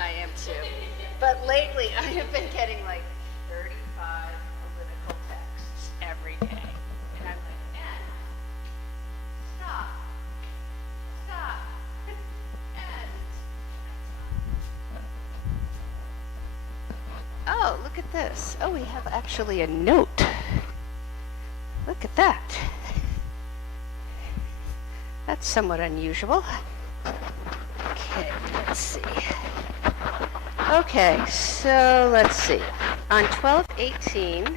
I am too. But lately, I have been getting like 35 political texts every day. And I'm like, Ed, stop. Stop. Ed. Oh, look at this. Oh, we have actually a note. Look at that. That's somewhat unusual. Okay, let's see. Okay, so let's see. On 12/18,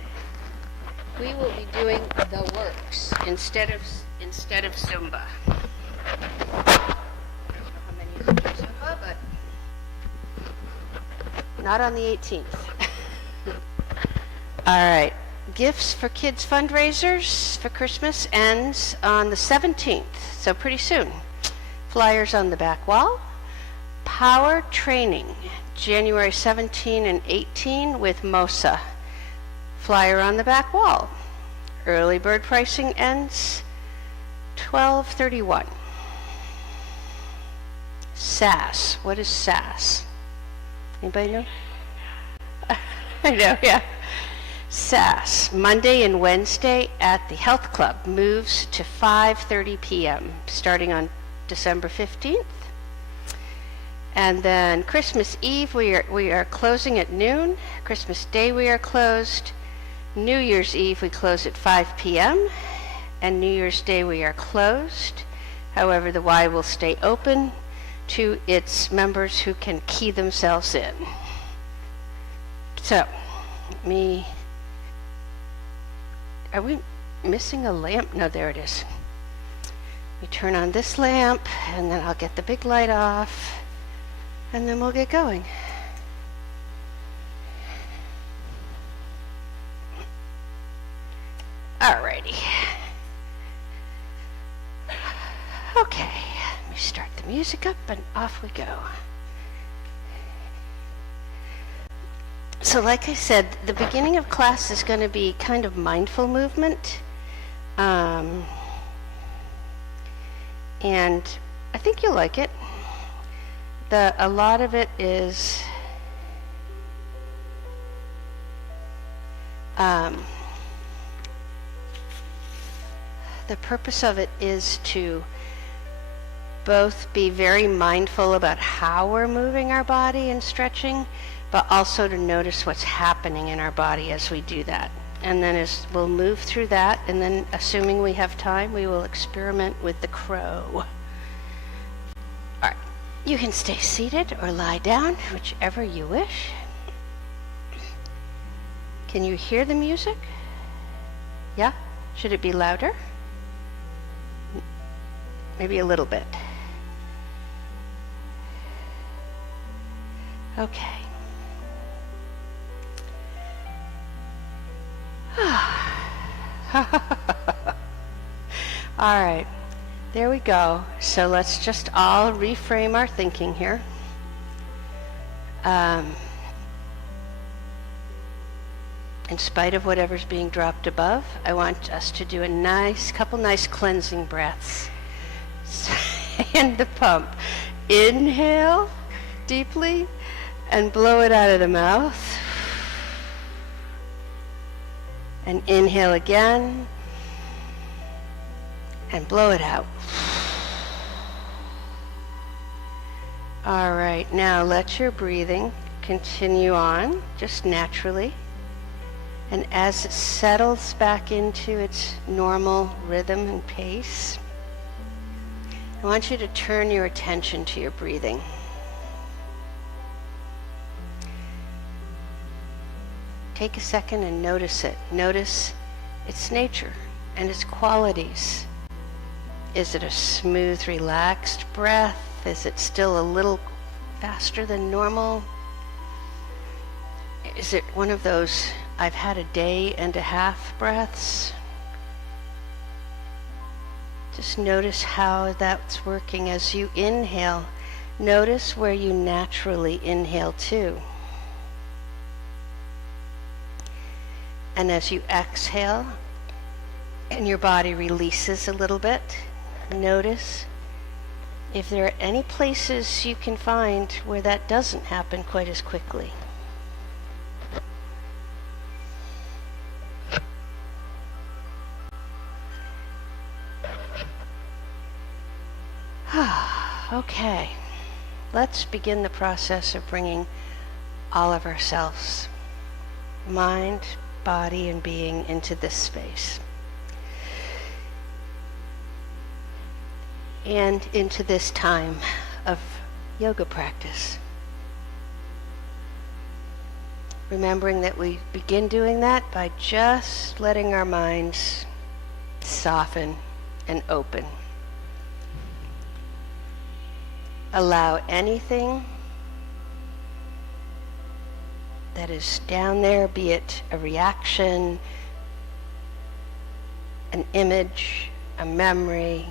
we will be doing the works instead of Zumba. I don't know how many of you do Zumba, but not on the 18th. All right. Gifts for Kids fundraisers for Christmas ends on the 17th, so pretty soon. Flyers on the back wall. Power training, January 17 and 18 with MOSA. Flyer on the back wall. Early bird pricing ends 12/31. SAS. What is SAS? Anybody know? I know, yeah. SAS, Monday and Wednesday at the Health Club, moves to 5:30 p.m. starting on December 15th. And then Christmas Eve, we are closing at noon. Christmas Day, we are closed. New Year's Eve, we close at 5 p.m. And New Year's Day, we are closed. However, the Y will stay open to its members who can key themselves in. So, are we missing a lamp? No, there it is. We turn on this lamp, and then I'll get the big light off, and then we'll get going. Alrighty. Okay, let me start the music up, and off we go. So like I said, the beginning of class is going to be kind of mindful movement. And I think you'll like it. A lot of it is the purpose of it is to both be very mindful about how we're moving our body and stretching, but also to notice what's happening in our body as we do that. And then as we'll move through that, and then assuming we have time, we will experiment with the crow. All right, you can stay seated or lie down, whichever you wish. Can you hear the music? Yeah? Should it be louder? Maybe a little bit. Okay. All right, there we go. So let's just all reframe our thinking here. In spite of whatever's being dropped above, I want us to do a couple nice cleansing breaths. And the pump. Inhale deeply and blow it out of the mouth. And inhale again and blow it out. All right, now let your breathing continue on just naturally. And as it settles back into its normal rhythm and pace, I want you to turn your attention to your breathing. Take a second and notice it. Notice its nature and its qualities. Is it a smooth, relaxed breath? Is it still a little faster than normal? Is it one of those I've had a day and a half breaths? Just notice how that's working as you inhale. Notice where you naturally inhale to. And as you exhale and your body releases a little bit, notice if there are any places you can find where that doesn't happen quite as quickly. Okay, let's begin the process of bringing all of ourselves, mind, body, and being, into this space. And into this time of yoga practice. Remembering that we begin doing that by just letting our minds soften and open. Allow anything that is down there, be it a reaction, an image, a memory.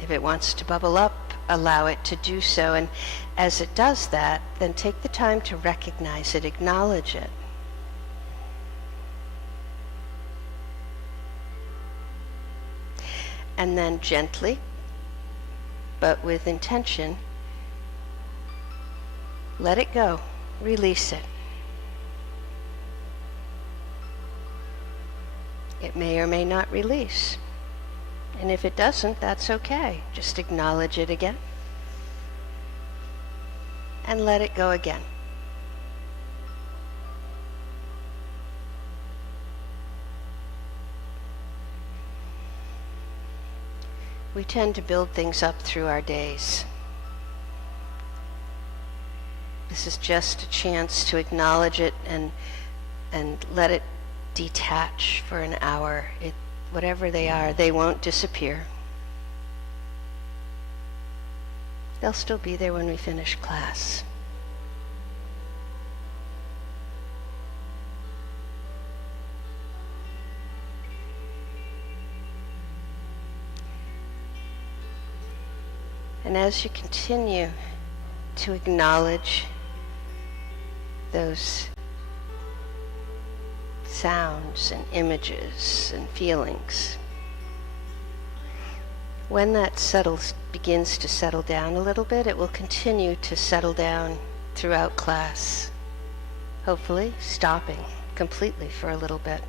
If it wants to bubble up, allow it to do so. And as it does that, then take the time to recognize it, acknowledge it. And then gently, but with intention, let it go, release it. It may or may not release. And if it doesn't, that's okay. Just acknowledge it again. And let it go again. We tend to build things up through our days. This is just a chance to acknowledge it and let it detach for an hour. Whatever they are, they won't disappear. They'll still be there when we finish class. And as you continue to acknowledge those sounds and images and feelings, when that begins to settle down a little bit, it will continue to settle down throughout class, hopefully stopping completely for a little bit.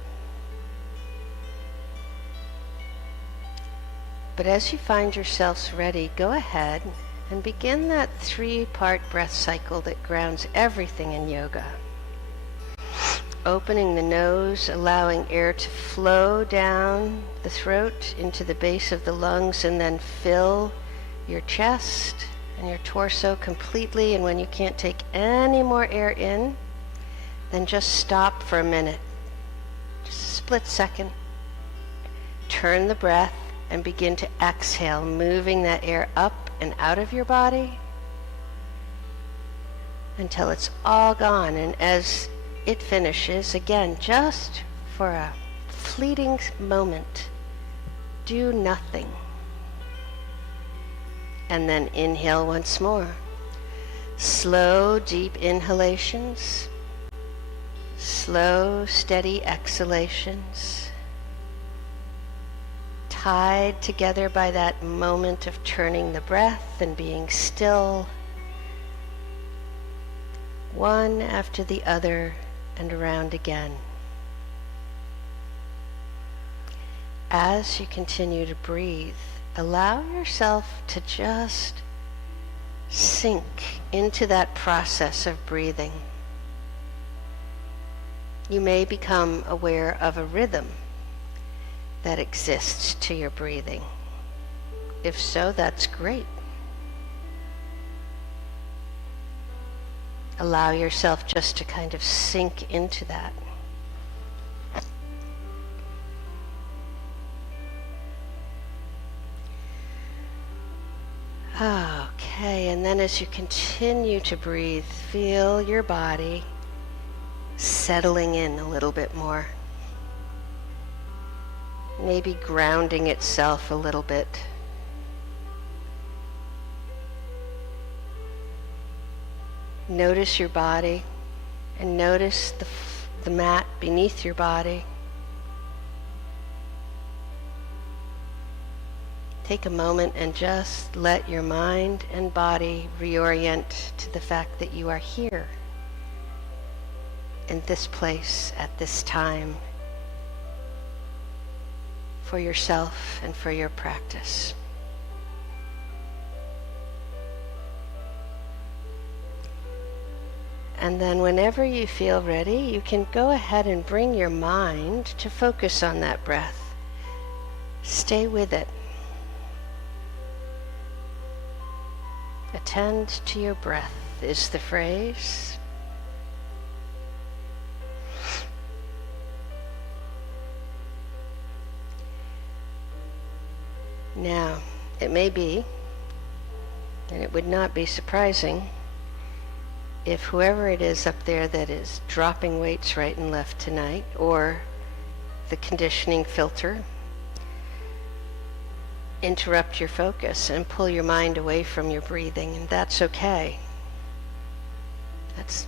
But as you find yourselves ready, go ahead and begin that 3-part breath cycle that grounds everything in yoga. Opening the nose, allowing air to flow down the throat into the base of the lungs, and then fill your chest and your torso completely. And when you can't take any more air in, then just stop for a minute. Just a split second. Turn the breath and begin to exhale, moving that air up and out of your body until it's all gone. And as it finishes, again, just for a fleeting moment, do nothing. And then inhale once more. Slow, deep inhalations. Slow, steady exhalations. Tied together by that moment of turning the breath and being still, one after the other and around again. As you continue to breathe, allow yourself to just sink into that process of breathing. You may become aware of a rhythm that exists to your breathing. If so, that's great. Allow yourself just to kind of sink into that. Okay, and then as you continue to breathe, feel your body settling in a little bit more. Maybe grounding itself a little bit. Notice your body and notice the mat beneath your body. take a moment and just let your mind and body reorient to the fact that you are here in this place at this time for yourself and for your practice. And then whenever you feel ready, you can go ahead and bring your mind to focus on that breath. Stay with it. Attend to your breath is the phrase. Now, it may be, and it would not be surprising, if whoever it is up there that is dropping weights right and left tonight, or the conditioning filter, interrupt your focus and pull your mind away from your breathing, and that's okay. That's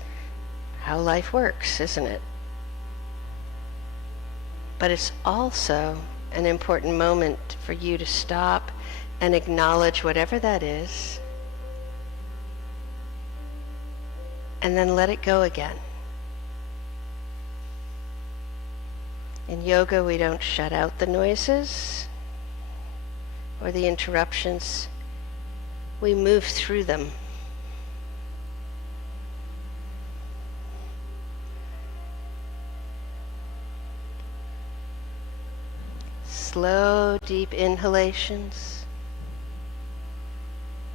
how life works, isn't it? But it's also an important moment for you to stop and acknowledge whatever that is, and then let it go again. In yoga, we don't shut out the noises or the interruptions. We move through them. Slow, deep inhalations.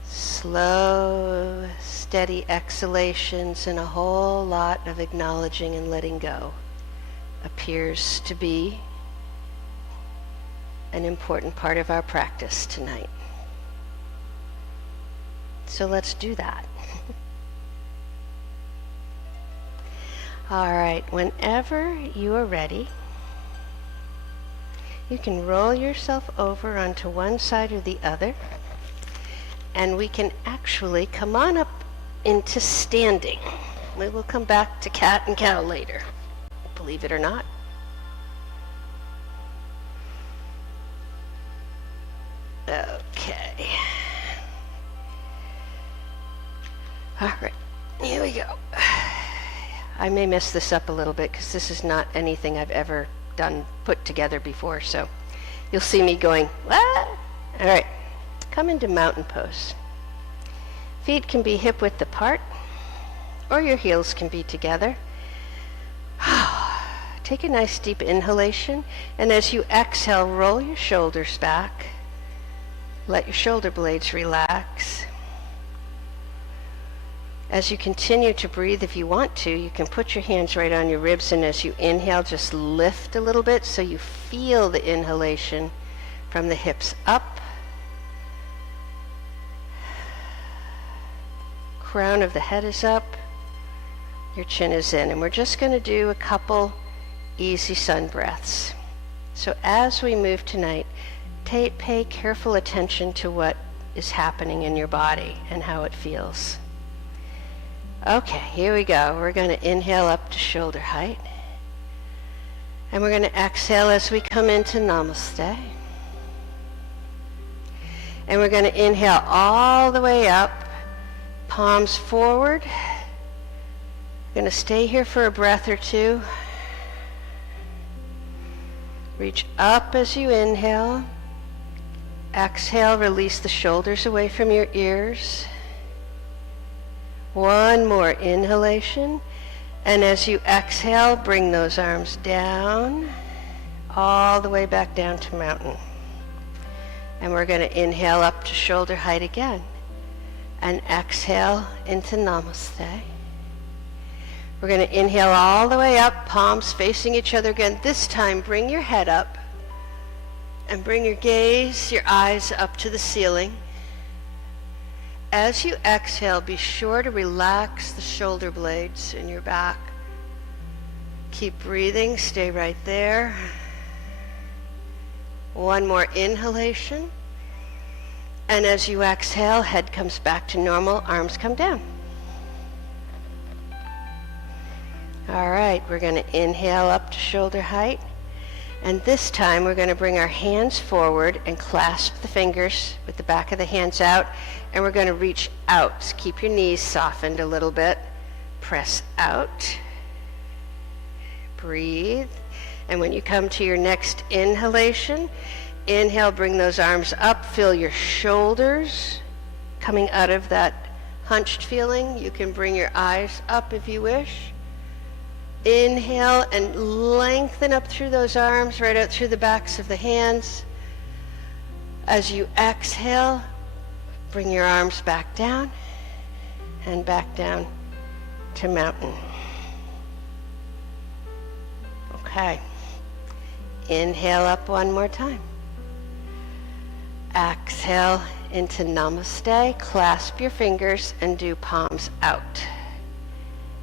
Slow, steady exhalations, and a whole lot of acknowledging and letting go appears to be an important part of our practice tonight. So let's do that. All right, whenever you are ready, you can roll yourself over onto one side or the other, and we can actually come on up into standing. We will come back to cat and cow later, believe it or not. Okay. All right, here we go. I may mess this up a little bit because this is not anything I've ever put together before, so you'll see me going, what? All right, come into mountain pose. Feet can be hip width apart, or your heels can be together. Take a nice deep inhalation, and as you exhale, roll your shoulders back. Let your shoulder blades relax. As you continue to breathe, if you want to, you can put your hands right on your ribs, and as you inhale, just lift a little bit so you feel the inhalation from the hips up. Crown of the head is up. Your chin is in. And we're just going to do a couple easy sun breaths. So as we move tonight, pay careful attention to what is happening in your body and how it feels. Okay, here we go. We're going to inhale up to shoulder height. And we're going to exhale as we come into Namaste. And we're going to inhale all the way up, palms forward. We're going to stay here for a breath or two. Reach up as you inhale. Exhale, release the shoulders away from your ears. One more inhalation. And as you exhale, bring those arms down, all the way back down to mountain. And we're going to inhale up to shoulder height again. And exhale into Namaste. We're going to inhale all the way up, palms facing each other again. This time, bring your head up and bring your gaze, your eyes up to the ceiling. As you exhale, be sure to relax the shoulder blades in your back. Keep breathing, stay right there. One more inhalation. And as you exhale, head comes back to normal, arms come down. All right, we're going to inhale up to shoulder height. And this time we're going to bring our hands forward and clasp the fingers with the back of the hands out, and we're going to reach out. So keep your knees softened a little bit. Press out. Breathe. And when you come to your next inhalation, inhale, bring those arms up, feel your shoulders coming out of that hunched feeling. You can bring your eyes up if you wish. Inhale and lengthen up through those arms, right out through the backs of the hands. As you exhale, bring your arms back down and back down to mountain. Okay. Inhale up one more time. Exhale into namaste. Clasp your fingers and do palms out.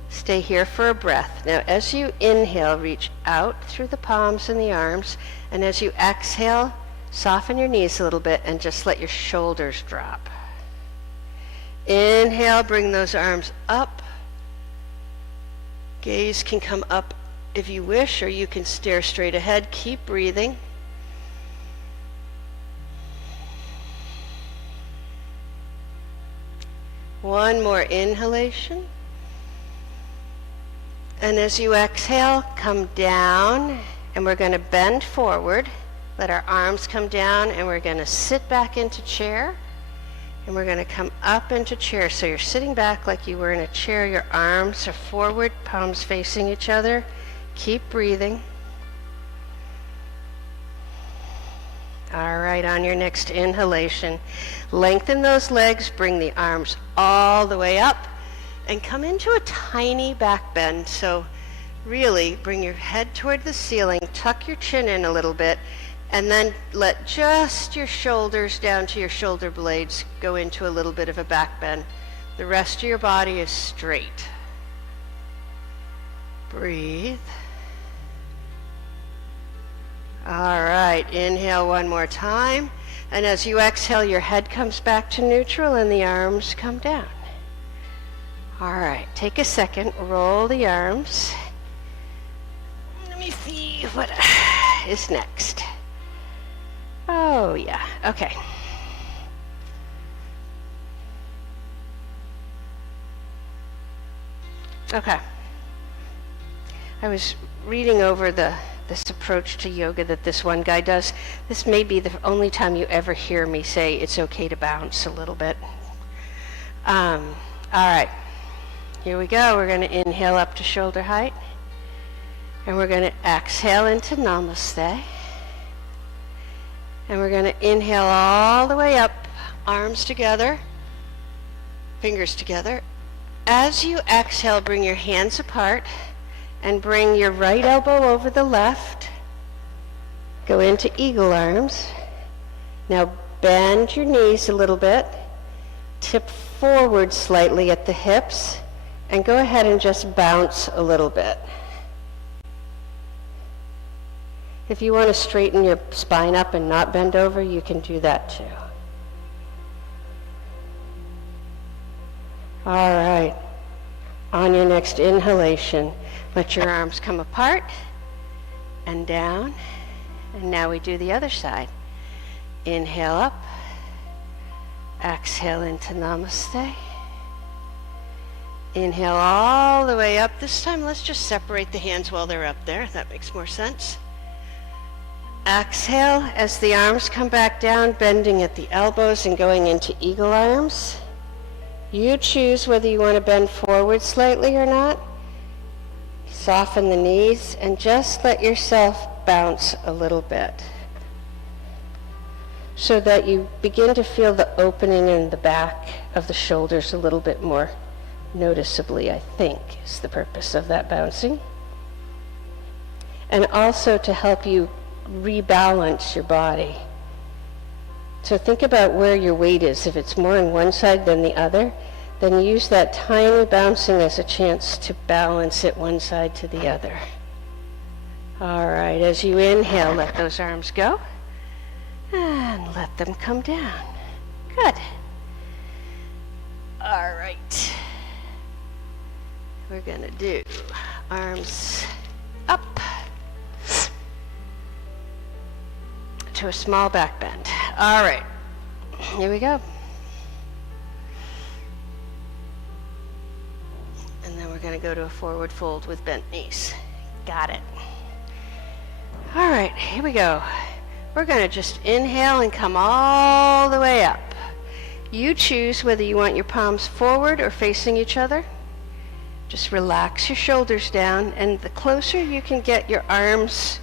Stay here for a breath. Now, as you inhale, reach out through the palms and the arms, and as you exhale, soften your knees a little bit and just let your shoulders drop. Inhale, bring those arms up. Gaze can come up if you wish, or you can stare straight ahead. Keep breathing. One more inhalation. And as you exhale, come down, and we're going to bend forward. Let our arms come down, and we're going to sit back into chair. And we're going to come up into chair. So you're sitting back like you were in a chair. Your arms are forward, palms facing each other. Keep breathing. All right, on your next inhalation, lengthen those legs, bring the arms all the way up, and come into a tiny back bend. So really bring your head toward the ceiling, tuck your chin in a little bit, and then let just your shoulders down to your shoulder blades go into a little bit of a back bend. The rest of your body is straight. Breathe. All right, inhale one more time. And as you exhale, your head comes back to neutral and the arms come down. All right, take a second, roll the arms. Let me see what is next. Oh, yeah, okay. Okay. I was reading over this approach to yoga that this one guy does. This may be the only time you ever hear me say it's okay to bounce a little bit. All right, here we go. We're going to inhale up to shoulder height, and we're going to exhale into namaste. And we're going to inhale all the way up, arms together, fingers together. As you exhale, bring your hands apart and bring your right elbow over the left. Go into eagle arms. Now bend your knees a little bit. Tip forward slightly at the hips, and go ahead and just bounce a little bit. If you want to straighten your spine up and not bend over, you can do that too. All right. On your next inhalation, let your arms come apart and down. And now we do the other side. Inhale up. Exhale into namaste. Inhale all the way up. This time, let's just separate the hands while they're up there. That makes more sense. Exhale as the arms come back down, bending at the elbows and going into eagle arms. You choose whether you want to bend forward slightly or not. Soften the knees and just let yourself bounce a little bit so that you begin to feel the opening in the back of the shoulders a little bit more noticeably, I think, is the purpose of that bouncing. And also to help you rebalance your body. So think about where your weight is. If it's more on one side than the other, then use that tiny bouncing as a chance to balance it one side to the other. All right, as you inhale, let those arms go and let them come down. Good. All right. We're going to do arms up to a small back bend. All right, here we go. And then we're going to go to a forward fold with bent knees. Got it. All right, here we go. We're going to just inhale and come all the way up. You choose whether you want your palms forward or facing each other. Just relax your shoulders down, and the closer you can get your arms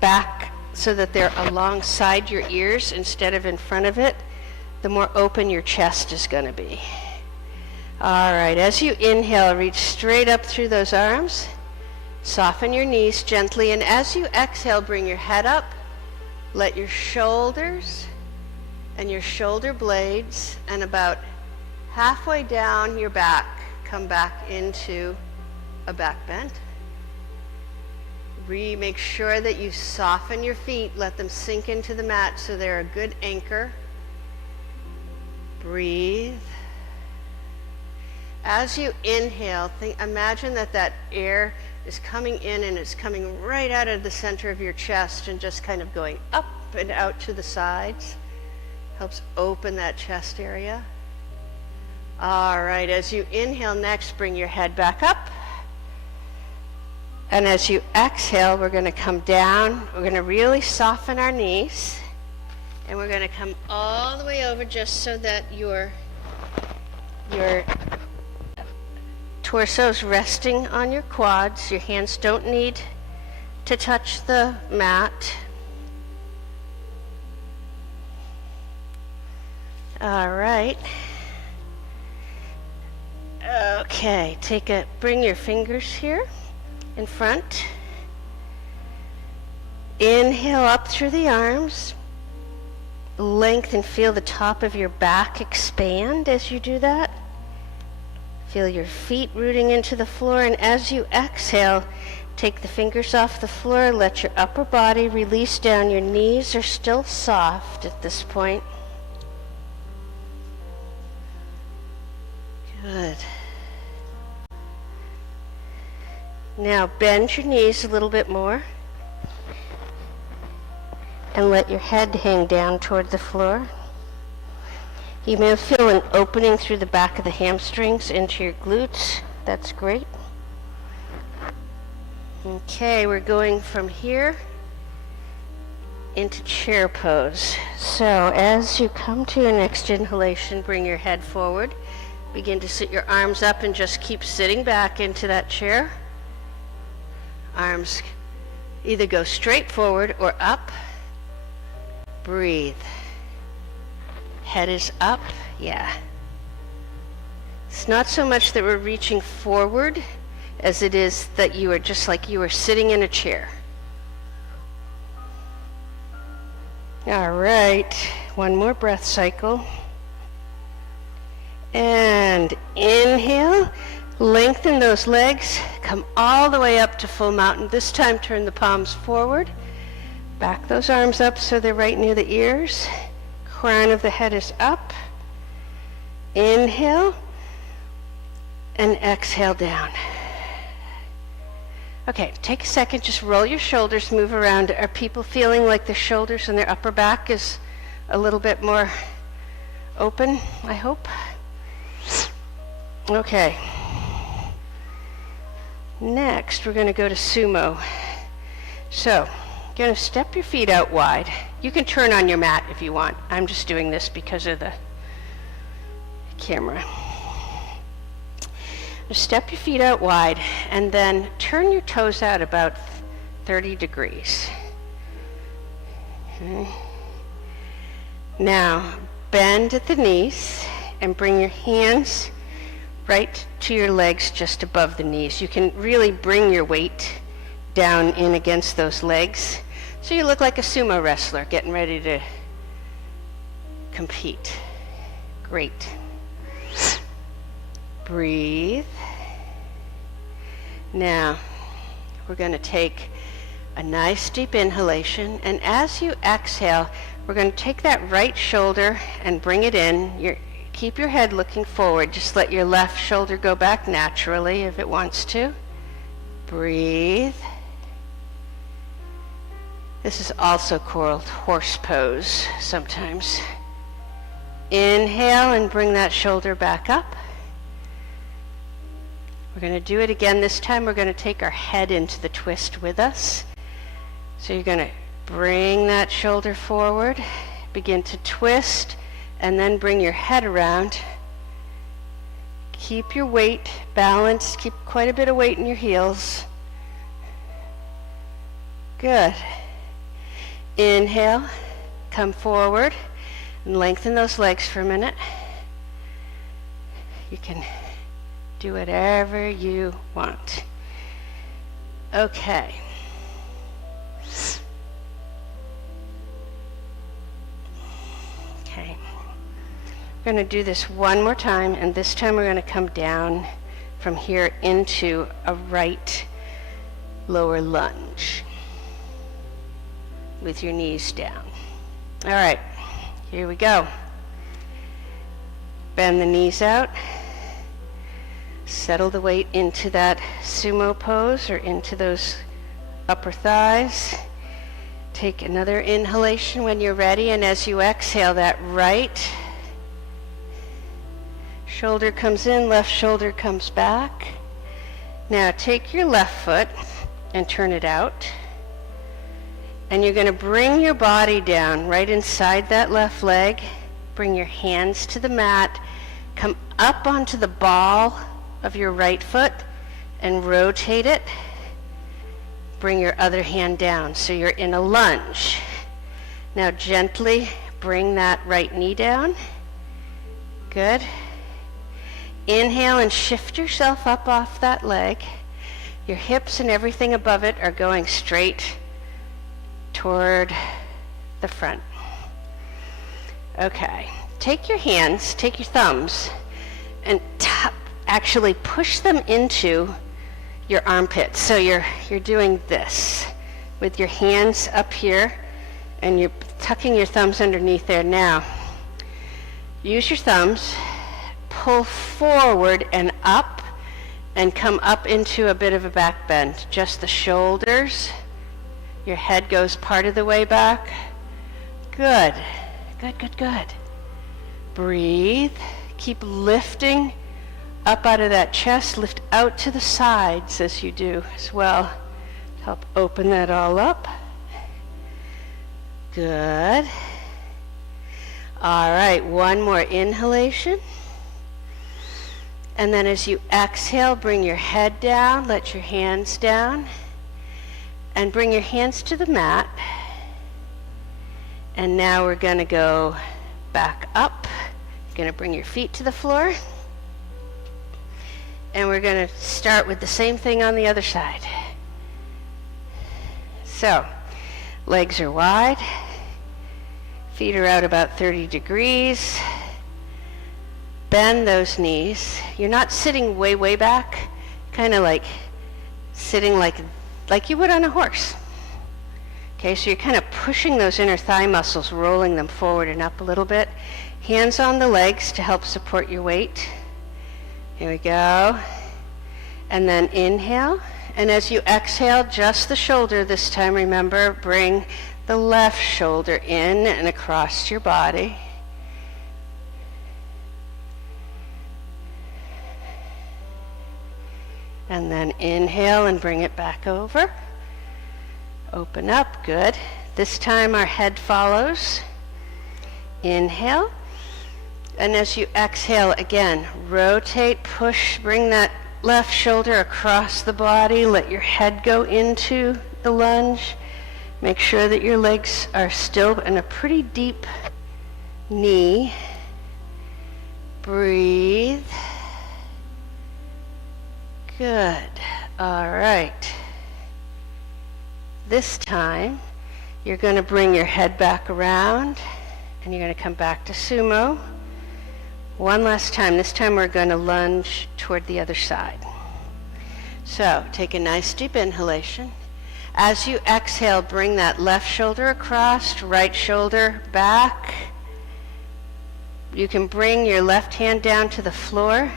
back so that they're alongside your ears instead of in front of it, the more open your chest is going to be. All right, as you inhale, reach straight up through those arms. Soften your knees gently, and as you exhale, bring your head up. Let your shoulders and your shoulder blades and about halfway down your back come back into a back bend. Make sure that you soften your feet. Let them sink into the mat so they're a good anchor. Breathe. As you inhale, imagine that air is coming in and it's coming right out of the center of your chest and just kind of going up and out to the sides. Helps open that chest area. All right, as you inhale next, bring your head back up. And as you exhale, we're going to come down. We're going to really soften our knees. And we're going to come all the way over just so that your torso's resting on your quads. Your hands don't need to touch the mat. All right. Okay, bring your fingers here in front. Inhale up through the arms. Lengthen, feel the top of your back expand as you do that. Feel your feet rooting into the floor, and as you exhale, take the fingers off the floor, let your upper body release down. Your knees are still soft at this point. Good. Now bend your knees a little bit more and let your head hang down toward the floor. You may feel an opening through the back of the hamstrings into your glutes. That's great. Okay, we're going from here into chair pose. So as you come to your next inhalation, bring your head forward. Begin to sit your arms up and just keep sitting back into that chair. Arms either go straight forward or up. Breathe. Head is up. Yeah. It's not so much that we're reaching forward as it is that you are just like you are sitting in a chair. All right. One more breath cycle. And inhale. Lengthen those legs. Come all the way up to full mountain. This time turn the palms forward. Back those arms up so they're right near the ears. Crown of the head is up. Inhale. And exhale down. Okay, take a second. Just roll your shoulders, move around. Are people feeling like the shoulders and their upper back is a little bit more open, I hope? Okay. Next, we're going to go to sumo. So, you're going to step your feet out wide. You can turn on your mat if you want. I'm just doing this because of the camera. Just step your feet out wide and then turn your toes out about 30 degrees. Okay. Now, bend at the knees and bring your hands right to your legs just above the knees. You can really bring your weight down in against those legs. So you look like a sumo wrestler getting ready to compete. Great. Breathe. Now, we're going to take a nice deep inhalation, and as you exhale, we're going to take that right shoulder and bring it in. Keep your head looking forward. Just let your left shoulder go back naturally if it wants to. Breathe. This is also called horse pose sometimes. Inhale and bring that shoulder back up. We're going to do it again. This time we're going to take our head into the twist with us. So you're going to bring that shoulder forward, begin to twist, and then bring your head around. Keep your weight balanced. Keep quite a bit of weight in your heels. Good. Inhale, come forward, and lengthen those legs for a minute. You can do whatever you want. Okay. Okay. We're going to do this one more time, and this time we're going to come down from here into a right lower lunge with your knees down. All right, here we go. Bend the knees out. Settle the weight into that sumo pose or into those upper thighs. Take another inhalation when you're ready, and as you exhale, that right shoulder comes in, left shoulder comes back. Now take your left foot and turn it out. And you're going to bring your body down right inside that left leg. Bring your hands to the mat. Come up onto the ball of your right foot and rotate it. Bring your other hand down so you're in a lunge. Now gently bring that right knee down. Good. Inhale and shift yourself up off that leg. Your hips and everything above it are going straight toward the front. Okay. Take your hands, take your thumbs, and actually push them into your armpits. So you're doing this with your hands up here, and you're tucking your thumbs underneath there. Now, use your thumbs, pull forward and up, and come up into a bit of a back bend. Just the shoulders. Your head goes part of the way back. Good. Good, good, good. Breathe. Keep lifting up out of that chest. Lift out to the sides as you do as well. Help open that all up. Good. All right, one more inhalation. And then as you exhale, bring your head down, let your hands down, and bring your hands to the mat. And now we're going to go back up. You're going to bring your feet to the floor. And we're going to start with the same thing on the other side. So, legs are wide. Feet are out about 30 degrees. Bend those knees. You're not sitting way, way back. Kind of like sitting like you would on a horse. Okay, so you're kind of pushing those inner thigh muscles, rolling them forward and up a little bit. Hands on the legs to help support your weight. Here we go. And then inhale. And as you exhale, just the shoulder this time, remember, bring the left shoulder in and across your body. And then inhale and bring it back over. Open up, good. This time our head follows. Inhale. And as you exhale again, rotate, push, bring that left shoulder across the body. Let your head go into the lunge. Make sure that your legs are still in a pretty deep knee. Breathe. Good. All right. This time, you're going to bring your head back around, and you're going to come back to sumo. One last time. This time we're going to lunge toward the other side. So, take a nice deep inhalation. As you exhale, bring that left shoulder across, right shoulder back. You can bring your left hand down to the floor.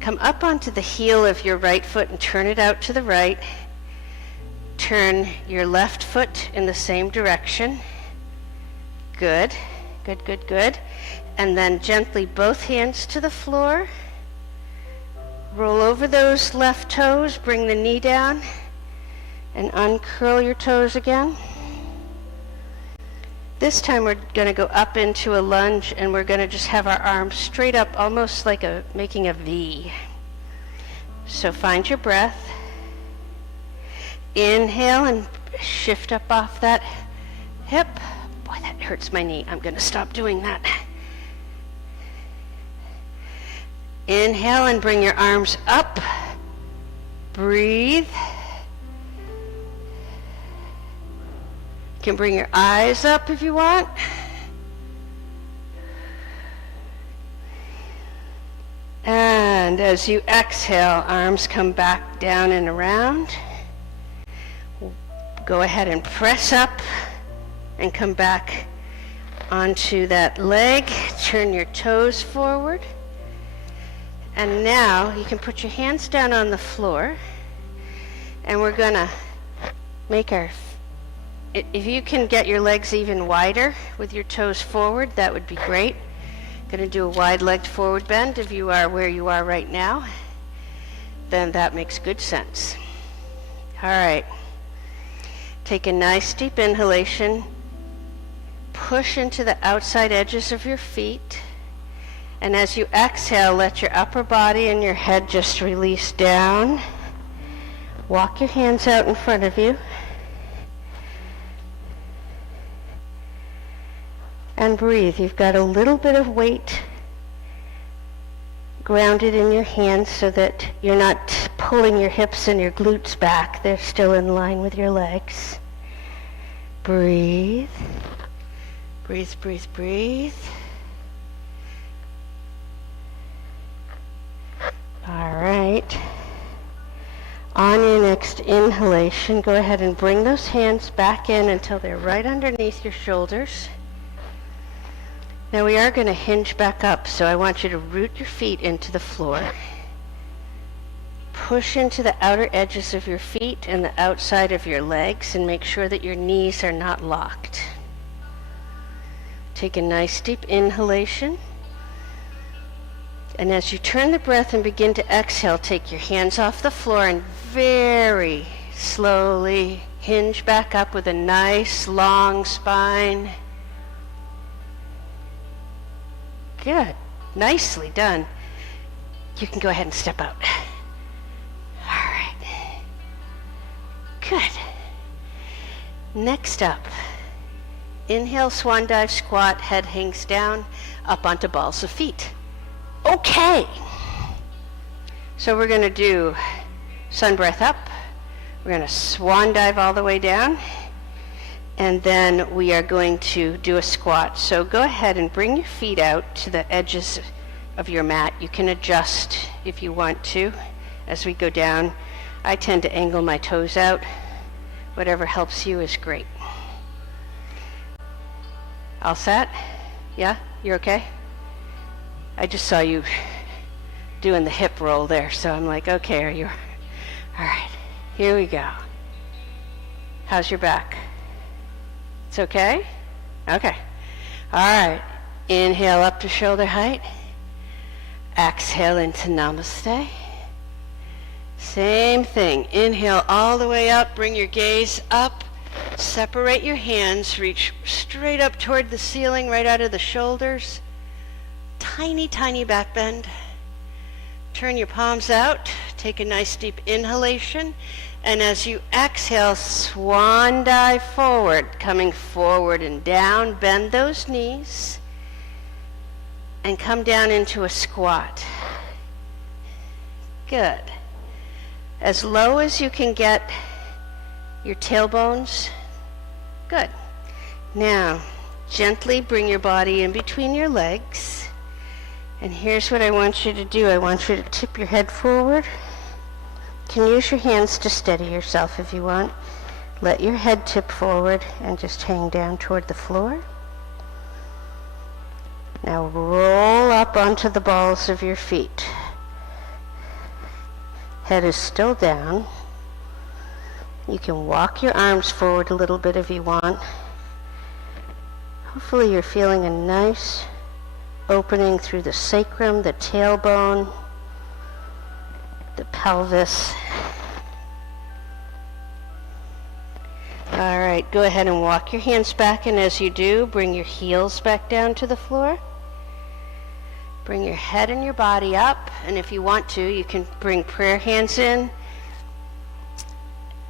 Come up onto the heel of your right foot and turn it out to the right. turn your left foot in the same direction. Good, good, good, good. And then gently both hands to the floor. Roll over those left toes, bring the knee down, and uncurl your toes again. This time we're going to go up into a lunge, and we're going to just have our arms straight up, almost like making a V. So find your breath. Inhale and shift up off that hip. Boy, that hurts my knee. I'm going to stop doing that. Inhale and bring your arms up. Breathe. You can bring your eyes up if you want. And as you exhale, arms come back down and around. Go ahead and press up and come back onto that leg. Turn your toes forward. And now you can put your hands down on the floor, and we're going to make if you can get your legs even wider with your toes forward, that would be great. Going to do a wide-legged forward bend. If you are where you are right now, then that makes good sense. All right. Take a nice deep inhalation. Push into the outside edges of your feet. And as you exhale, let your upper body and your head just release down. Walk your hands out in front of you. And breathe. You've got a little bit of weight grounded in your hands so that you're not pulling your hips and your glutes back. They're still in line with your legs. Breathe. Breathe, breathe, breathe. All right. On your next inhalation, go ahead and bring those hands back in until they're right underneath your shoulders. Now we are going to hinge back up, so I want you to root your feet into the floor. Push into the outer edges of your feet and the outside of your legs, and make sure that your knees are not locked. Take a nice deep inhalation. And as you turn the breath and begin to exhale, take your hands off the floor and very slowly hinge back up with a nice long spine. Good. Nicely done. You can go ahead and step out. All right. Good. Next up, inhale, swan dive, squat, head hangs down, up onto balls of feet. Okay. So we're going to do sun breath up. We're going to swan dive all the way down. And then we are going to do a squat. So go ahead and bring your feet out to the edges of your mat. You can adjust if you want to as we go down. I tend to angle my toes out. Whatever helps you is great. All set? Yeah? You're okay? I just saw you doing the hip roll there, so I'm like, okay, are you? All right, here we go. How's your back? It's okay? Okay. All right, inhale up to shoulder height. Exhale into namaste. Same thing. Inhale all the way up, bring your gaze up. Separate your hands, reach straight up toward the ceiling, right out of the shoulders. Tiny, tiny back bend. Turn your palms out. Take a nice deep inhalation. And as you exhale, swan dive forward, coming forward and down. Bend those knees. And come down into a squat. Good. As low as you can get your tailbones. Good. Now, gently bring your body in between your legs. And here's what I want you to do. I want you to tip your head forward. You can use your hands to steady yourself if you want. Let your head tip forward and just hang down toward the floor. Now roll up onto the balls of your feet. Head is still down. You can walk your arms forward a little bit if you want. Hopefully you're feeling a nice opening through the sacrum, the tailbone, the pelvis. All right, go ahead and walk your hands back, and as you do, bring your heels back down to the floor. Bring your head and your body up, and if you want to, you can bring prayer hands in,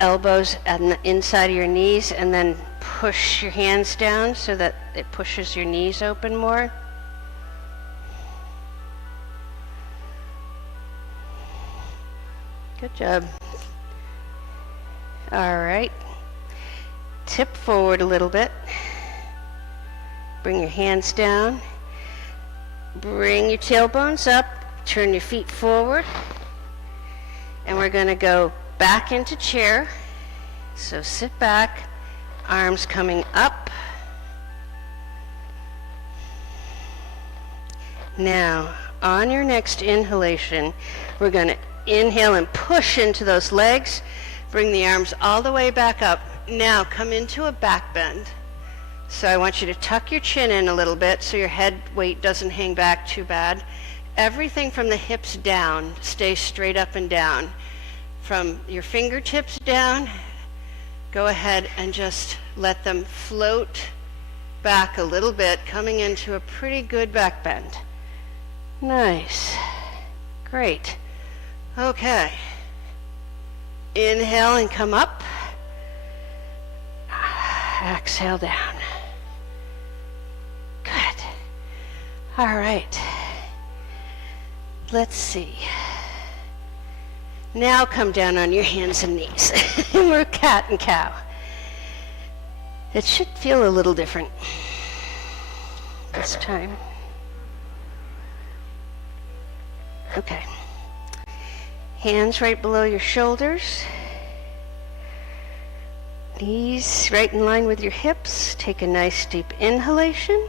elbows on the inside of your knees, and then push your hands down so that it pushes your knees open more. Good job. All right. Tip forward a little bit. Bring your hands down. Bring your tailbones up. Turn your feet forward. And we're going to go back into chair. So sit back, arms coming up. Now, on your next inhalation, we're going to inhale and push into those legs. Bring the arms all the way back up. Now come into a back bend. So I want you to tuck your chin in a little bit so your head weight doesn't hang back too bad. Everything from the hips down stays straight up and down. From your fingertips down, go ahead and just let them float back a little bit, coming into a pretty good back bend. Nice. Great. Okay. Inhale and come up. Exhale down. Good. All right. Let's see. Now come down on your hands and knees. We're cat and cow. It should feel a little different this time. Okay. Hands right below your shoulders. Knees right in line with your hips. Take a nice deep inhalation.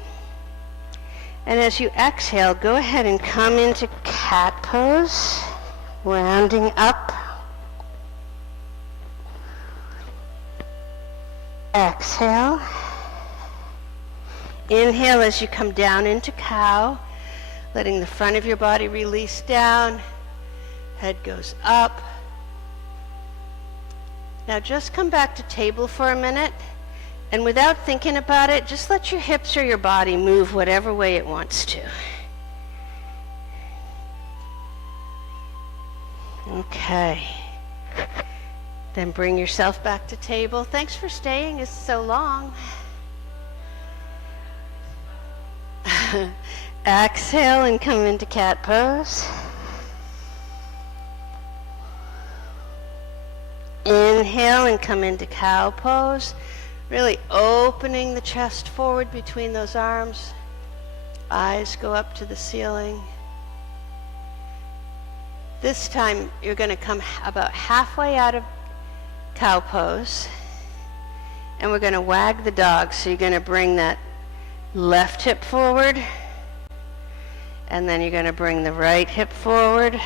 And as you exhale, go ahead and come into cat pose, rounding up. Exhale. Inhale as you come down into cow, letting the front of your body release down. Head goes up. Now just come back to table for a minute, and without thinking about it, just let your hips or your body move whatever way it wants to. Okay. Then bring yourself back to table. Thanks for staying. It's so long. Exhale and come into cat pose. Inhale and come into cow pose. Really opening the chest forward between those arms. Eyes go up to the ceiling. This time you're going to come about halfway out of cow pose. And we're going to wag the dog. So you're going to bring that left hip forward. And then you're going to bring the right hip forward.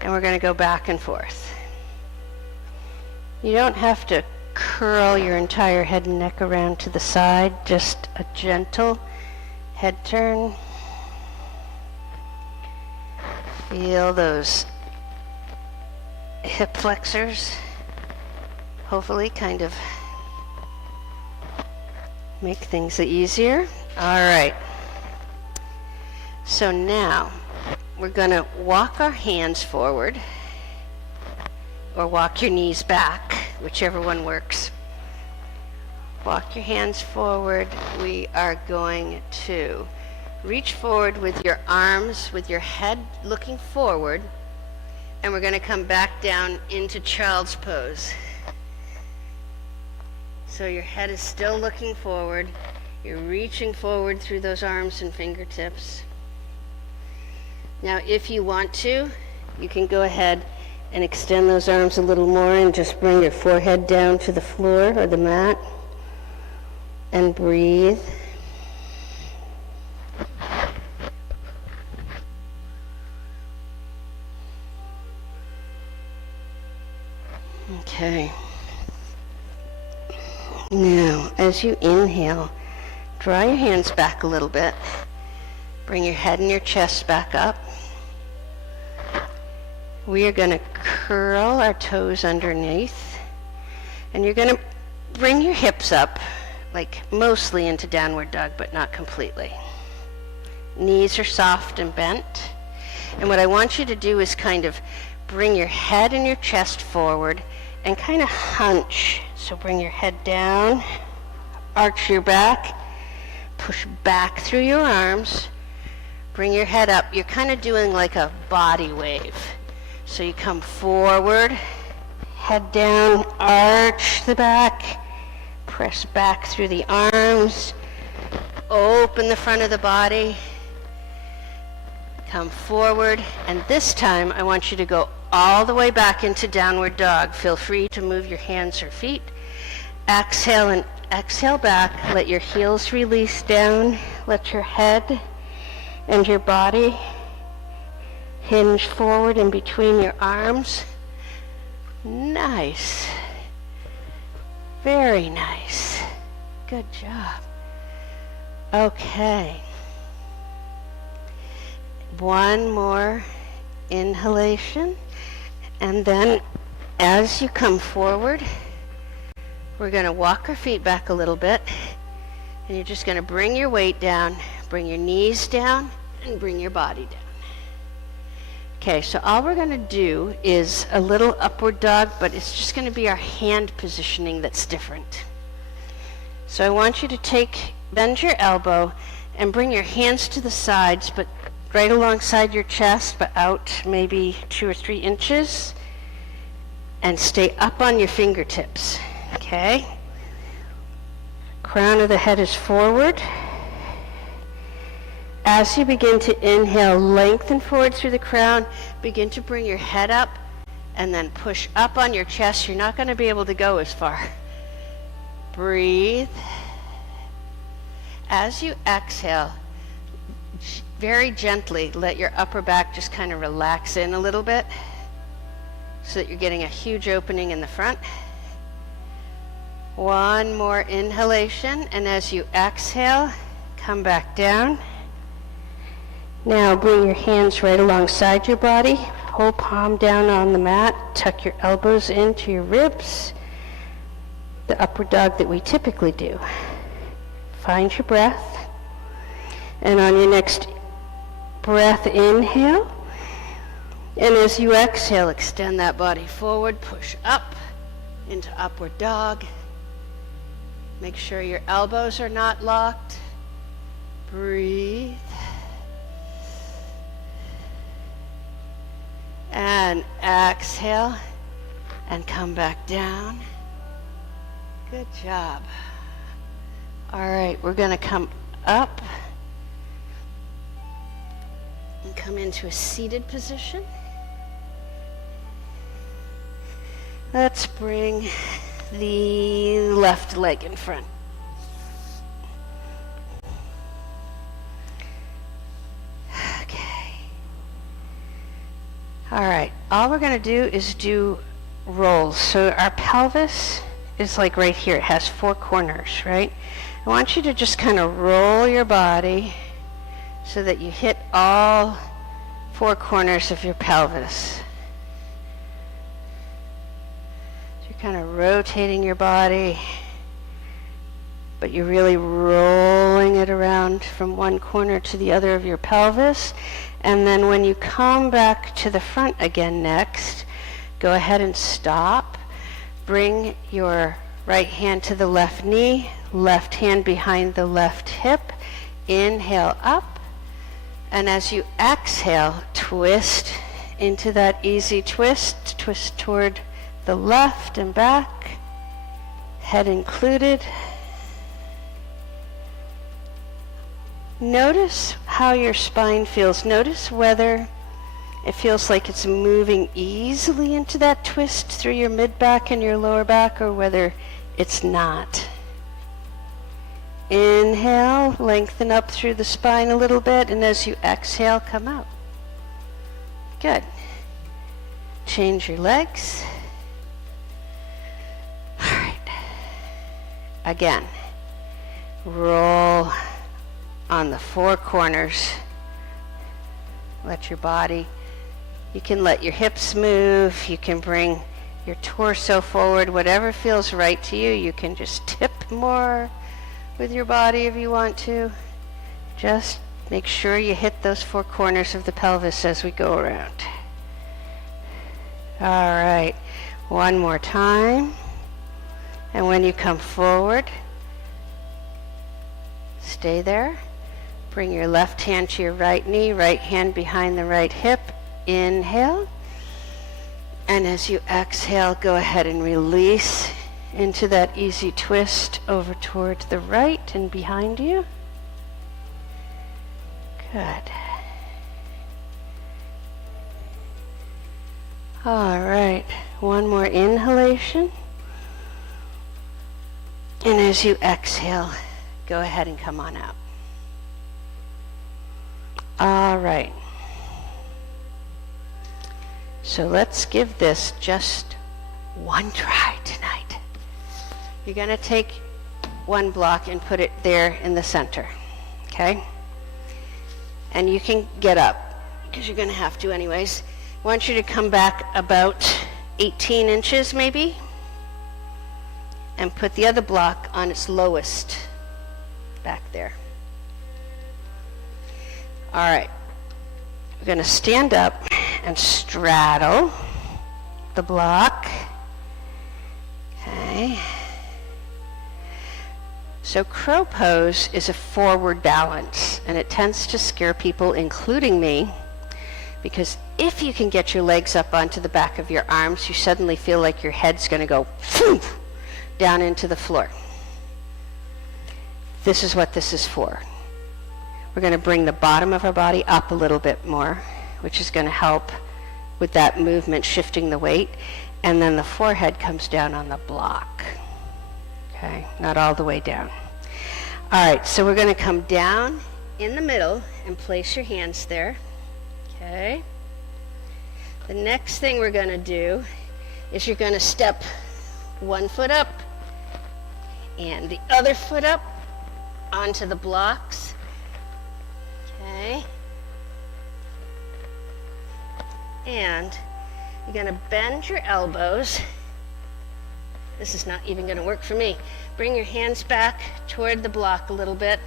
And we're going to go back and forth. You don't have to curl your entire head and neck around to the side, just a gentle head turn. Feel those hip flexors, hopefully kind of make things easier. All right. So now we're going to walk our hands forward, or walk your knees back, whichever one works. Walk your hands forward. We are going to reach forward with your arms, with your head looking forward, and we're going to come back down into child's pose. So your head is still looking forward. You're reaching forward through those arms and fingertips. Now, if you want to, you can go ahead and extend those arms a little more and just bring your forehead down to the floor or the mat and breathe. Okay. Okay. Now, as you inhale, draw your hands back a little bit. Bring your head and your chest back up. We are going to curl our toes underneath. And you're going to bring your hips up, like mostly into downward dog, but not completely. Knees are soft and bent. And what I want you to do is kind of bring your head and your chest forward and kind of hunch. So bring your head down, arch your back, push back through your arms, bring your head up. You're kind of doing like a body wave. So you come forward, head down, arch the back, press back through the arms, open the front of the body, come forward, and this time I want you to go all the way back into downward dog. Feel free to move your hands or feet. Exhale and exhale back. Let your heels release down. Let your head and your body hinge forward in between your arms. Nice. Very nice. Good job. Okay. One more inhalation. And then as you come forward, we're going to walk our feet back a little bit. And you're just going to bring your weight down, bring your knees down, and bring your body down. Okay, so all we're going to do is a little upward dog, but it's just going to be our hand positioning that's different. So I want you to bend your elbow and bring your hands to the sides, but right alongside your chest, but out maybe 2 or 3 inches, and stay up on your fingertips, okay? Crown of the head is forward. As you begin to inhale, lengthen forward through the crown, begin to bring your head up, and then push up on your chest. You're not going to be able to go as far. Breathe. As you exhale, very gently let your upper back just kind of relax in a little bit so that you're getting a huge opening in the front. One more inhalation, and as you exhale, come back down. Now bring your hands right alongside your body. Pull palm down on the mat. Tuck your elbows into your ribs. The upward dog that we typically do. Find your breath. And on your next breath, inhale. And as you exhale, extend that body forward. Push up into upward dog. Make sure your elbows are not locked. Breathe. And exhale and come back down. Good job. All right, we're going to come up and come into a seated position. Let's bring the left leg in front. All right, all we're going to do is do rolls. So our pelvis is like right here. It has 4 corners, right? I want you to just kind of roll your body so that you hit all 4 corners of your pelvis. So you're kind of rotating your body, but you're really rolling it around from one corner to the other of your pelvis. And then when you come back to the front again next, go ahead and stop. Bring your right hand to the left knee, left hand behind the left hip. Inhale up. And as you exhale, twist into that easy twist. Twist toward the left and back, head included. Notice how your spine feels. Notice whether it feels like it's moving easily into that twist through your mid-back and your lower back, or whether it's not. Inhale, lengthen up through the spine a little bit, and as you exhale, come out. Good. Change your legs. Again, roll on the four corners. Let your body, you can let your hips move, you can bring your torso forward, whatever feels right to you. You can just tip more with your body if you want to. Just make sure you hit those four corners of the pelvis as we go around. All right, one more time. And when you come forward, stay there. Bring your left hand to your right knee, right hand behind the right hip. Inhale. And as you exhale, go ahead and release into that easy twist over towards the right and behind you. Good. All right, one more inhalation. And as you exhale, go ahead and come on out. All right. So let's give this just one try tonight. You're going to take one block and put it there in the center, okay? And you can get up, because you're going to have to anyways. I want you to come back about 18 inches maybe, and put the other block on its lowest back there. All right, we're going to stand up and straddle the block. Okay. So crow pose is a forward balance, and it tends to scare people, including me, because if you can get your legs up onto the back of your arms, you suddenly feel like your head's going to go down into the floor. This is what this is for. We're going to bring the bottom of our body up a little bit more, which is going to help with that movement, shifting the weight, and then the forehead comes down on the block. Okay, not all the way down. All right, so we're going to come down in the middle and place your hands there. Okay. The next thing we're going to do is you're going to step one foot up and the other foot up onto the blocks. Okay. And you're going to bend your elbows. This is not even going to work for me. Bring your hands back toward the block a little bit.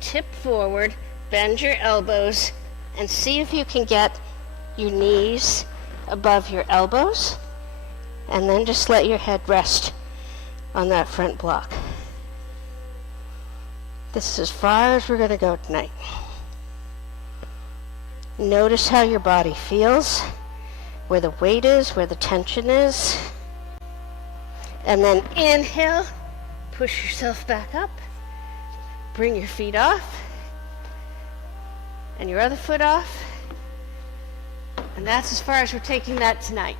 Tip forward, bend your elbows, and see if you can get your knees above your elbows. And then just let your head rest on that front block. This is as far as we're going to go tonight. Notice how your body feels, where the weight is, where the tension is. And then inhale, push yourself back up, bring your feet off, and your other foot off. And that's as far as we're taking that tonight.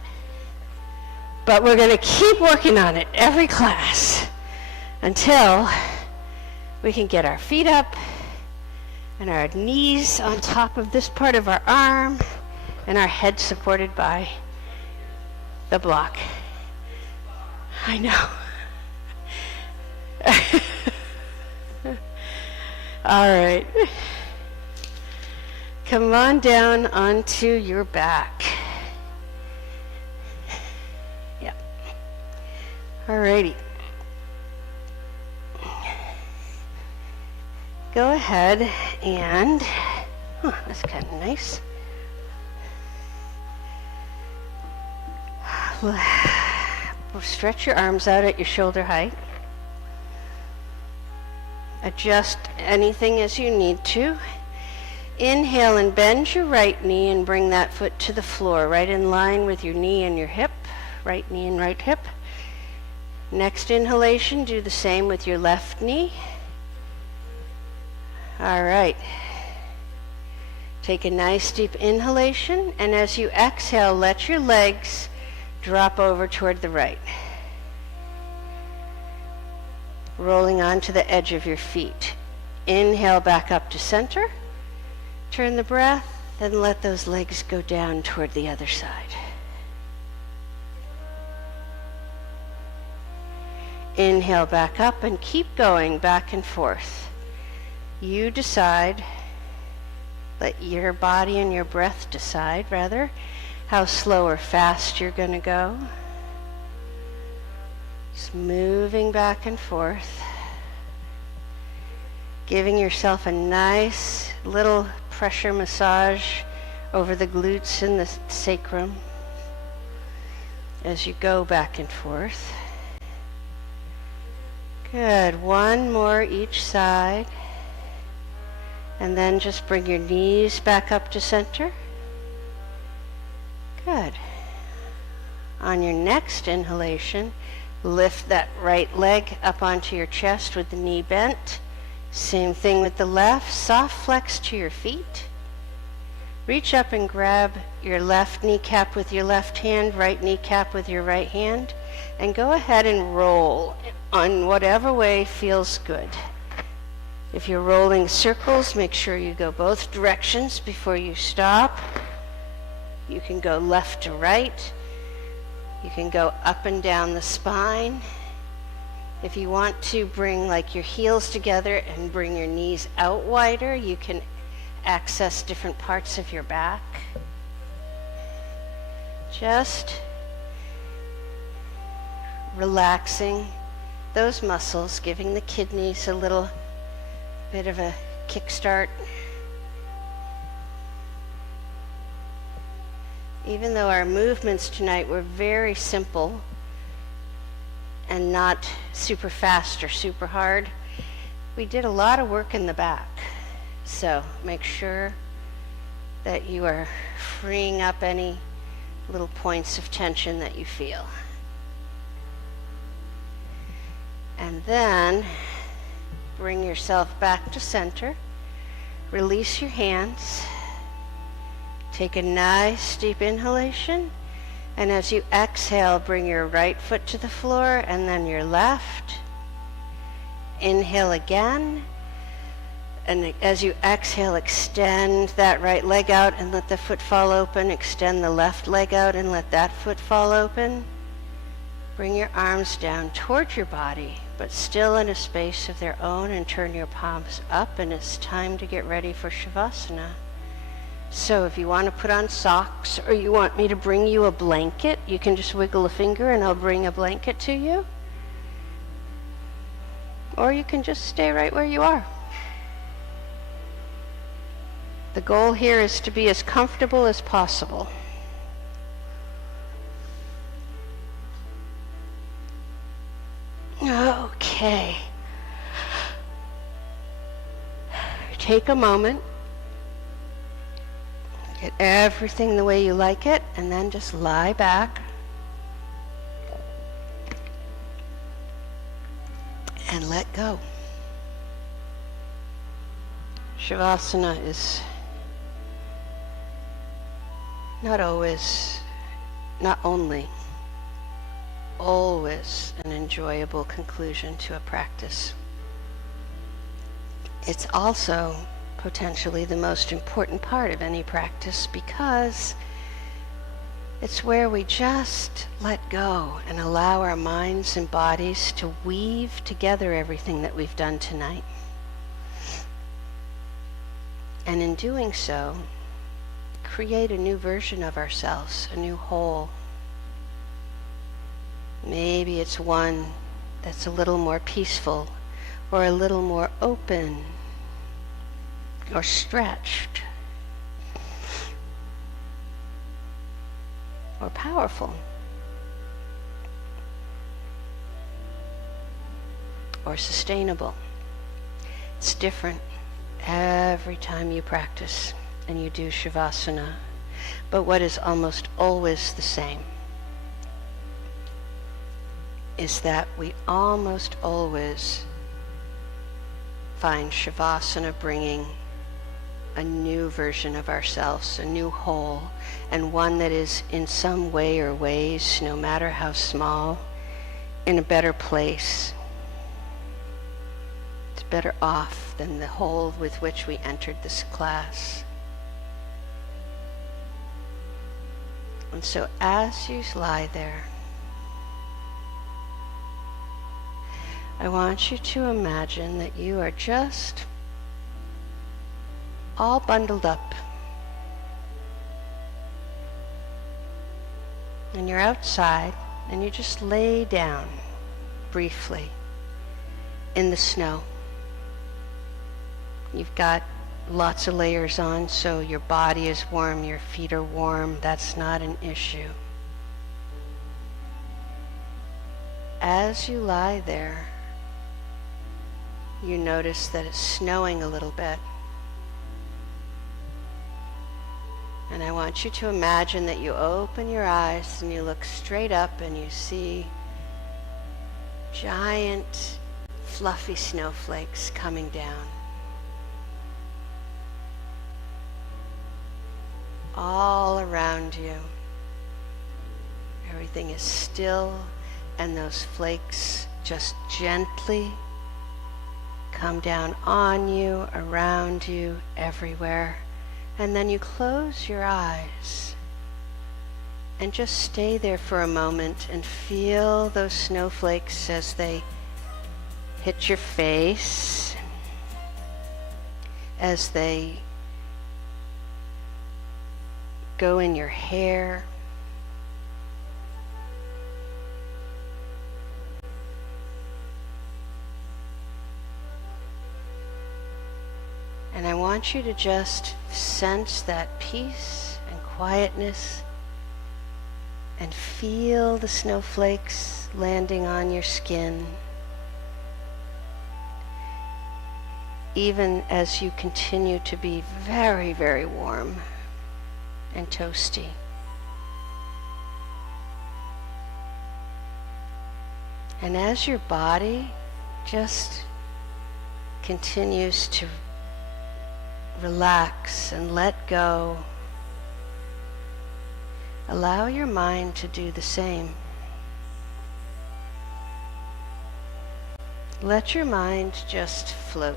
But we're going to keep working on it every class until we can get our feet up and our knees on top of this part of our arm and our head supported by the block. I know. All right. Come on down onto your back. Yep. All righty. Go ahead and, that's kind of nice. Stretch your arms out at your shoulder height. Adjust anything as you need to. Inhale and bend your right knee and bring that foot to the floor, right in line with your knee and your hip. Right knee and right hip. Next inhalation, do the same with your left knee. All right. Take a nice deep inhalation, and as you exhale, let your legs drop over toward the right. Rolling onto the edge of your feet. Inhale back up to center. Turn the breath, then let those legs go down toward the other side. Inhale back up and keep going back and forth. You decide, let your body and your breath decide, rather, how slow or fast you're going to go. Just moving back and forth. Giving yourself a nice little pressure massage over the glutes and the sacrum as you go back and forth. Good. One more each side. And then just bring your knees back up to center. Good. On your next inhalation, lift that right leg up onto your chest with the knee bent. Same thing with the left. Soft flex to your feet. Reach up and grab your left kneecap with your left hand, right kneecap with your right hand, and go ahead and roll on whatever way feels good. If you're rolling circles, make sure you go both directions before you stop. You can go left to right. You can go up and down the spine. If you want to bring like your heels together and bring your knees out wider, you can access different parts of your back. Just relaxing those muscles, giving the kidneys a little bit of a kickstart. Even though our movements tonight were very simple and not super fast or super hard, we did a lot of work in the back. So make sure that you are freeing up any little points of tension that you feel. And then bring yourself back to center. Release your hands. Take a nice deep inhalation. And as you exhale, bring your right foot to the floor and then your left. Inhale again. And as you exhale, extend that right leg out and let the foot fall open. Extend the left leg out and let that foot fall open. Bring your arms down towards your body, but still in a space of their own, and turn your palms up, and it's time to get ready for Shavasana. So if you want to put on socks or you want me to bring you a blanket, you can just wiggle a finger and I'll bring a blanket to you. Or you can just stay right where you are. The goal here is to be as comfortable as possible. Okay. Take a moment. Get everything the way you like it, and then just lie back. And let go. Shavasana is not only, always an enjoyable conclusion to a practice. It's also potentially the most important part of any practice, because it's where we just let go and allow our minds and bodies to weave together everything that we've done tonight. And in doing so, create a new version of ourselves, a new whole. Maybe it's one that's a little more peaceful, or a little more open, or stretched, or powerful, or sustainable. It's different every time you practice and you do Shavasana, but what is almost always the same is that we almost always find Shavasana bringing a new version of ourselves, a new whole, and one that is in some way or ways, no matter how small, in a better place. It's better off than the whole with which we entered this class. And so as you lie there, I want you to imagine that you are just all bundled up. And you're outside, and you just lay down briefly in the snow. You've got lots of layers on, so your body is warm, your feet are warm. That's not an issue. As you lie there, you notice that it's snowing a little bit. And I want you to imagine that you open your eyes and you look straight up and you see giant fluffy snowflakes coming down. All around you. Everything is still, and those flakes just gently come down on you, around you, everywhere. And then you close your eyes and just stay there for a moment and feel those snowflakes as they hit your face, as they go in your hair. And I want you to just sense that peace and quietness and feel the snowflakes landing on your skin, even as you continue to be very, very warm and toasty. And as your body just continues to relax and let go, allow your mind to do the same. Let your mind just float.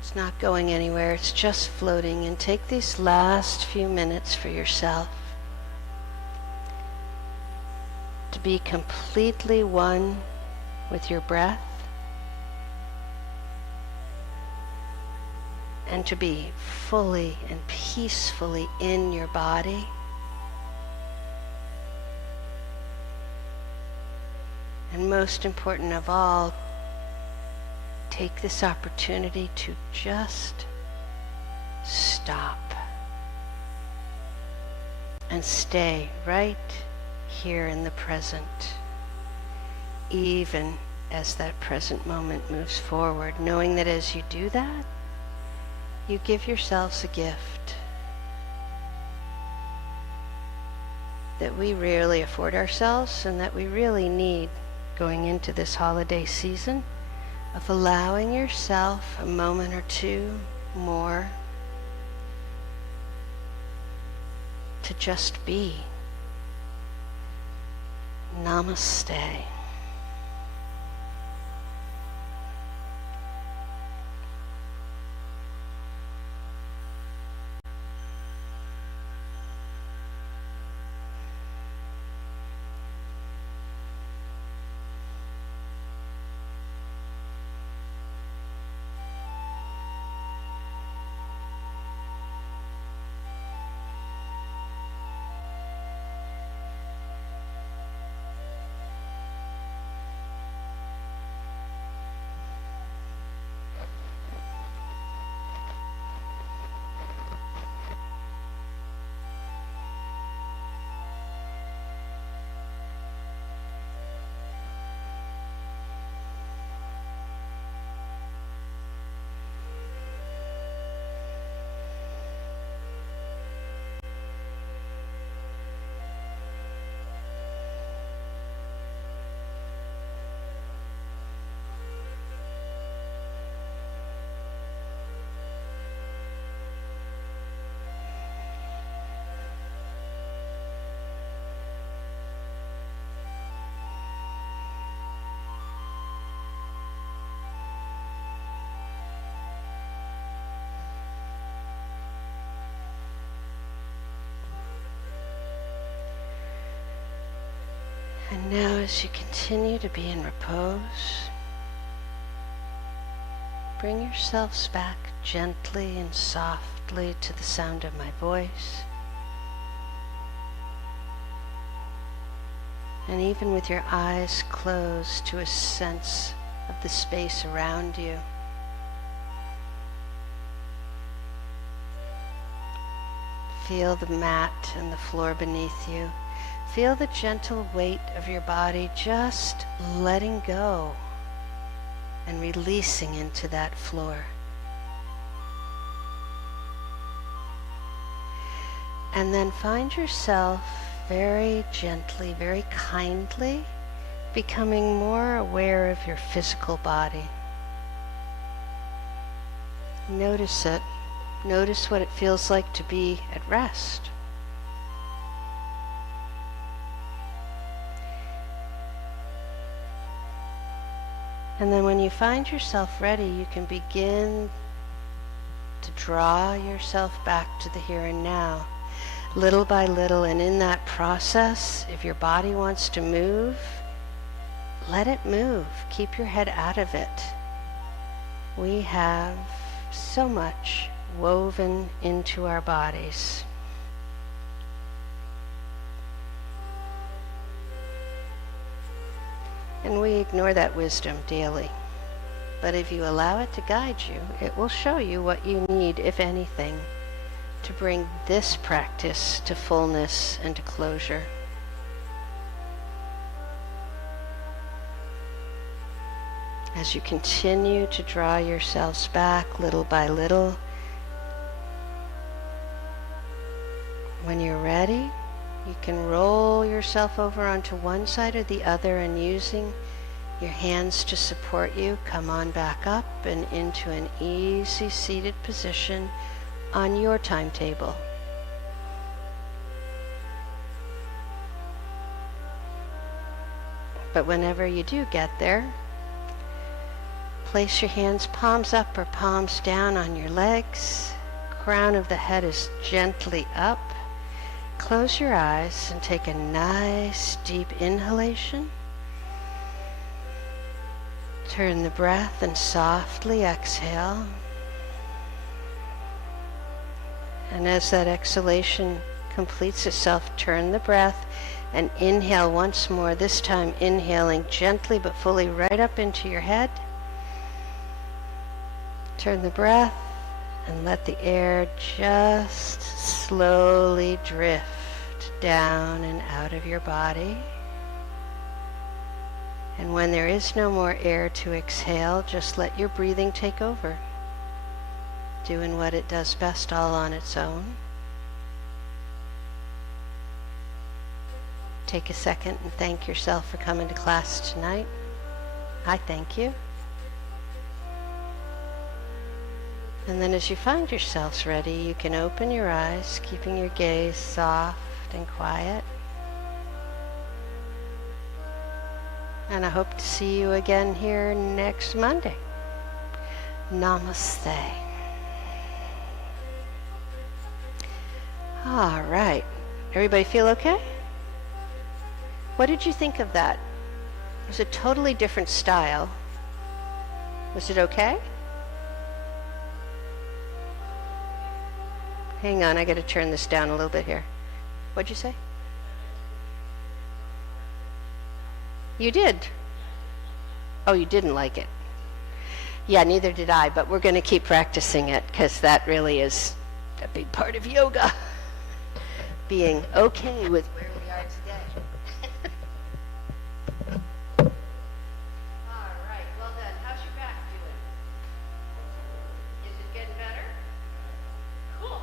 It's not going anywhere, it's just floating. And take these last few minutes for yourself to be completely one with your breath and to be fully and peacefully in your body. And most important of all, take this opportunity to just stop and stay right here in the present, even as that present moment moves forward, knowing that as you do that, you give yourselves a gift that we rarely afford ourselves and that we really need going into this holiday season, of allowing yourself a moment or two more to just be. Namaste. Now, as you continue to be in repose, bring yourselves back gently and softly to the sound of my voice. And even with your eyes closed, to a sense of the space around you. Feel the mat and the floor beneath you. Feel the gentle weight of your body just letting go and releasing into that floor. And then find yourself very gently, very kindly, becoming more aware of your physical body. Notice it. Notice what it feels like to be at rest. And then when you find yourself ready, you can begin to draw yourself back to the here and now, little by little. And in that process, if your body wants to move, let it move. Keep your head out of it. We have so much woven into our bodies. And we ignore that wisdom daily. But if you allow it to guide you, it will show you what you need, if anything, to bring this practice to fullness and to closure. As you continue to draw yourselves back little by little, when you're ready, you can roll yourself over onto one side or the other, and using your hands to support you, come on back up and into an easy seated position on your timetable. But whenever you do get there, place your hands palms up or palms down on your legs. Crown of the head is gently up. Close your eyes and take a nice deep inhalation. Turn the breath and softly exhale. And as that exhalation completes itself, turn the breath and inhale once more, this time inhaling gently but fully right up into your head. Turn the breath and let the air just slowly drift down and out of your body. And when there is no more air to exhale, just let your breathing take over, doing what it does best all on its own. Take a second and thank yourself for coming to class tonight. I thank you. And then as you find yourselves ready, you can open your eyes, keeping your gaze soft and quiet. And I hope to see you again here next Monday. Namaste. All right. Everybody feel okay? What did you think of that? It was a totally different style. Was it okay? Hang on, I got to turn this down a little bit here. What'd you say? You did? Oh, you didn't like it? Yeah, neither did I, but we're going to keep practicing it because that really is a big part of yoga. Being okay with where we are today. All right, well done. How's your back doing? Is it getting better? Cool.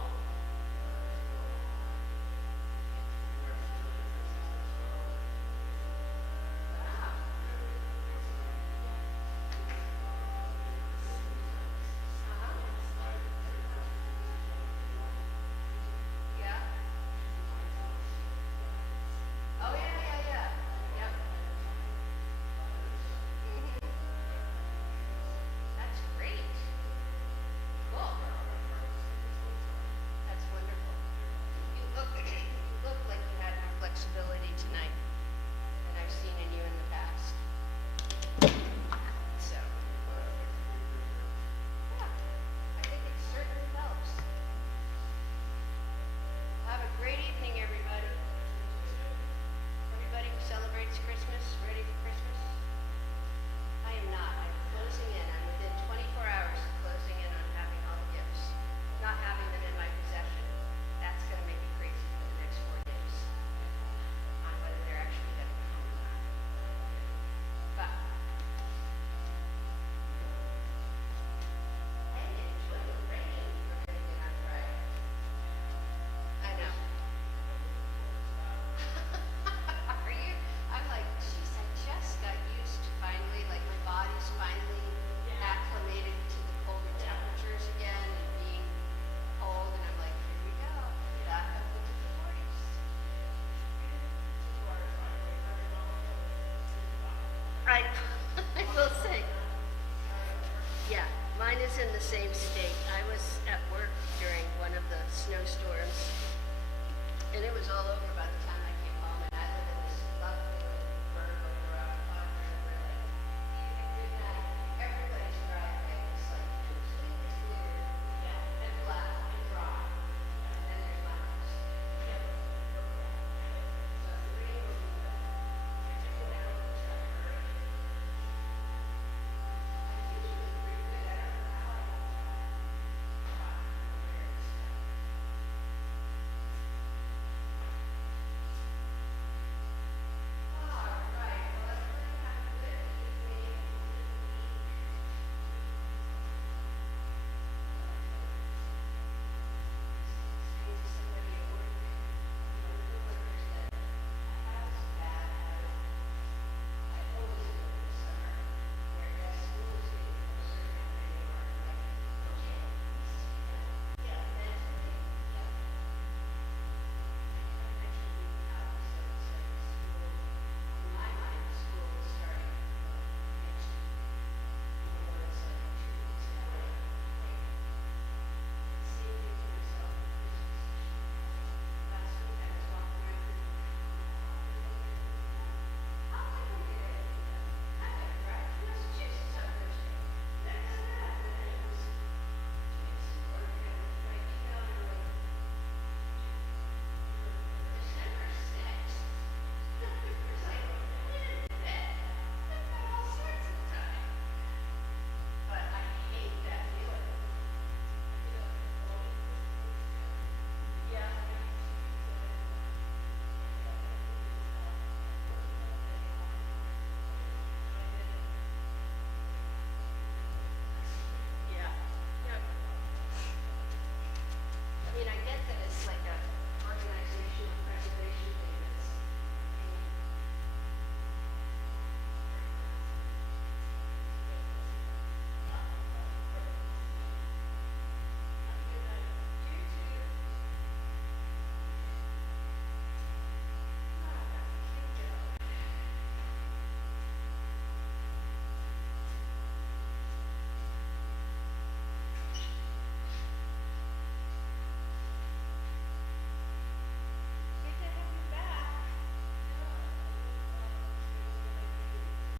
I will say, yeah, mine is in the same state. I was at work during one of the snowstorms, and it was all over by the time I